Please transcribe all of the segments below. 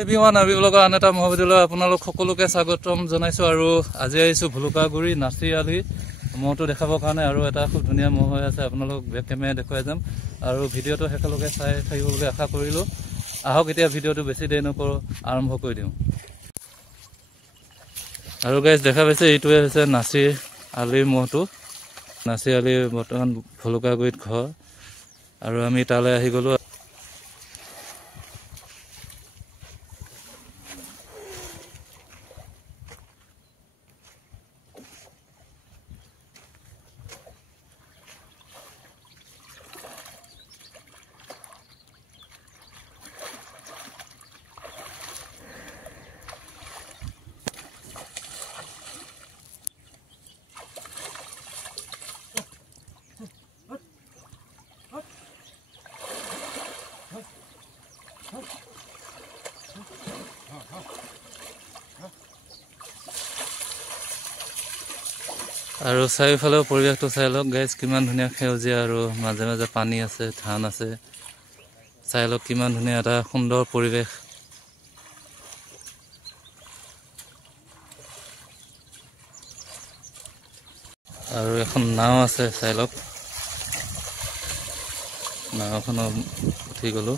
everyone লগা আন এটা মহাবিদ্যালয় আপোনালোক সকলোকে স্বাগতম জনাইছো আৰু আজি আহিছো ভুলুকাগুৰি নাচি আলি মহটো দেখাবৰ কাৰণে আৰু এটা খুব ধুনীয়া মহ হৈ আছে আপোনালোক বেক কেমেৰা দেখুৱাই যাম আৰু ভিডিঅ'টো একেলগে চাই থাকিব বুলি আশা কৰিলো আহক এতিয়া ভিডিঅ'টো বেছি দেৰি নকৰো আৰম্ভ কৰি দিওঁ আৰু গাইজ দেখা পাইছে এইটোৱে হৈছে নাচি আলিৰ মহটো নাচি আলি বৰ্তমান ভুলুকাগুৰিত ঘৰ আৰু আমি তালৈ আহি গলো আৰু চাৰিওফালেও পৰিৱেশটো চাই লওক গাইজ কিমান ধুনীয়া সেউজীয়া আৰু মাজে মাজে পানী আছে ধান আছে চাই লওক কিমান ধুনীয়া এটা সুন্দৰ পৰিৱেশ আৰু এখন নাও আছে চাই লওক নাওখনত উঠি গলো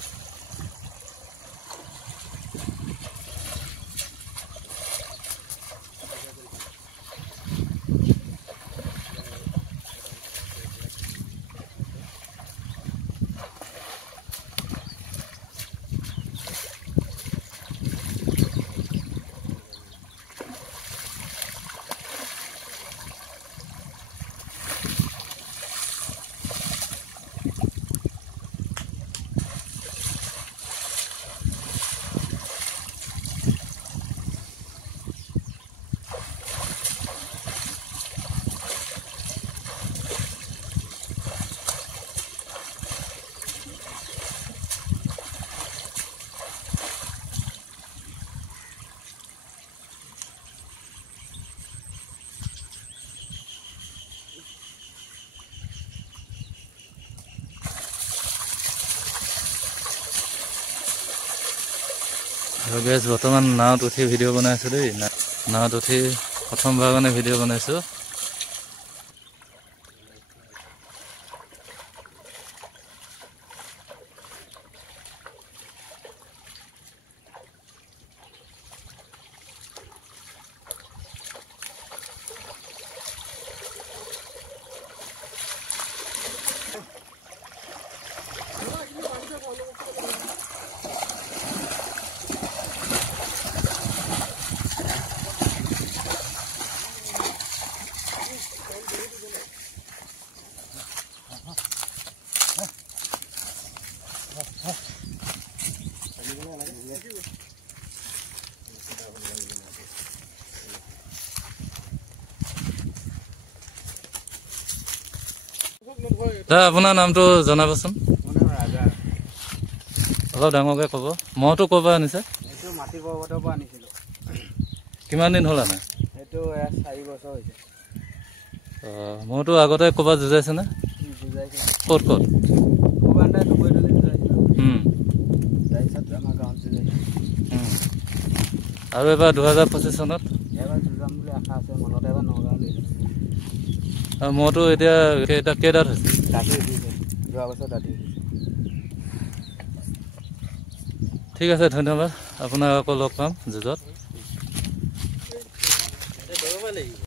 আৰু গাইজ বৰ্তমান নাৱত উঠি ভিডিঅ' বনাইছো দেই নাৱত উঠি প্ৰথমবাৰ কাৰণে ভিডিঅ' বনাইছো আপোনাৰ নামটো জনাবচোন অলপ ডাঙৰকে ক'ব মহটো ক'ৰ পৰা আনিছে মাটি পৰ্বতৰ পৰা আনিছিলো কিমান দিন হ'ল আনে এইটো 4 বছৰ হৈছে মহটো আগতে ক'ৰবাত যুঁজাইছে নে ক'ত আৰু এবাৰ 2025 চনত এবাৰ যুঁজাম বুলি আশা আছে মনত এবাৰ নগাঁও আৰু মহটো এতিয়া কেইটাত হৈছে দাঁতি উঠিছে যোৱা বছৰ দাঁতি উঠিছে ঠিক আছে ধন্যবাদ আপোনাক আকৌ লগ পাম যুঁজত